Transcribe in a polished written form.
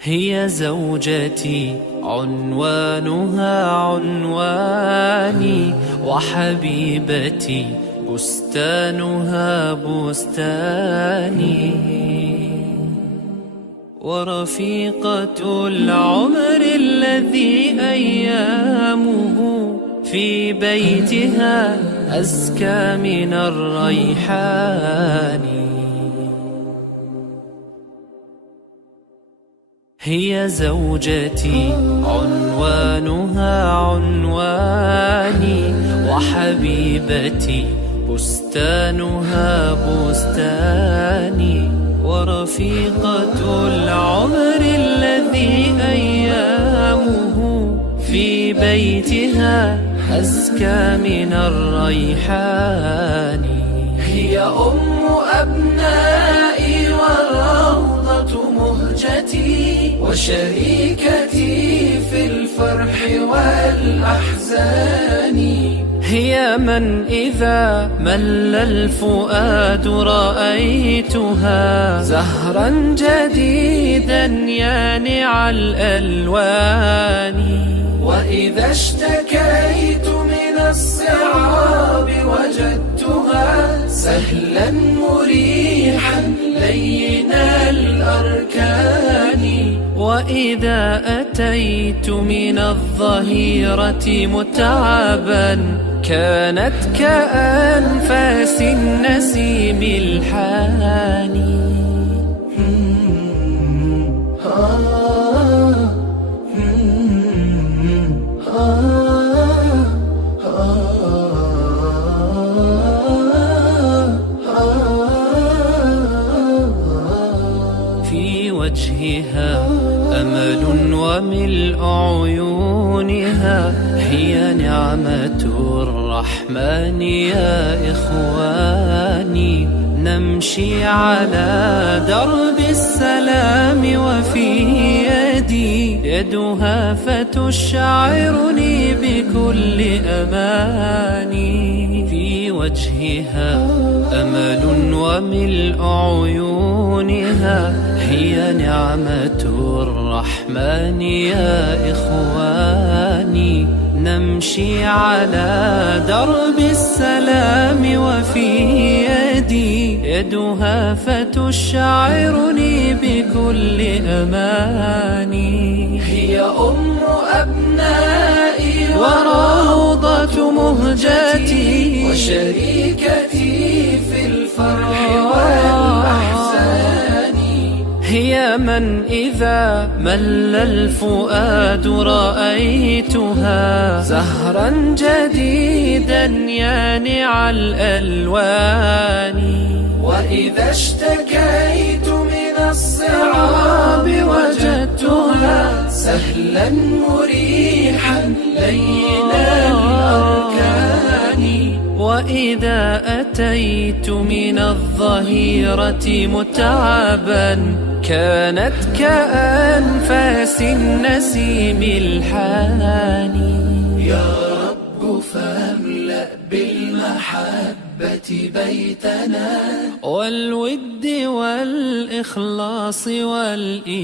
هي زوجتي عنوانها عنواني، وحبيبتي بستانها بستاني، ورفيقة العمر الذي أيامه في بيتها أزكى من الريحان. هي زوجتي عنوانها عنواني، وحبيبتي بستانها بستاني، ورفيقة العمر الذي أيامه في بيتها أزكى من الريحان. هي أم أبنائي والروضة مهجتي، وشريكتي في الفرح والأحزان. هي من إذا مل الفؤاد رأيتها زهرا جديدا يانع الألوان. وإذا اشتكيت من الصعاب وجدتها سهلا مريحا لين الأركان. وإذا أتيت من الظهيرة متعبا كانت كأنفاس النسيم الحاني. في وجهها أمل وملء عيونها، هي نعمة الرحمن يا إخواني. نمشي على درب السلام وفي يدي يدها فتشعرني بكل أماني. في وجهها أمل وملء عيونها، هي نعمة الرحمن يا إخواني. نمشي على درب السلام وفي يدي يدها فتشعرني بكل أماني. هي أم أبنائي وروضة مهجتي، وشريكتي في الفرح والأحزان. هي من إذا مل الفؤاد رأيتها زهرا جديدا يانع الألوان. وإذا اشتكيت من الصعاب وجدتها سهلا مريحا لين الأركان. وإذا أتيت من الظهيرة متعبا كانت كأنفاس النسيم الحاني. يا رب فاملأ بالمحبة بيتنا، والود والإخلاص والإيمان.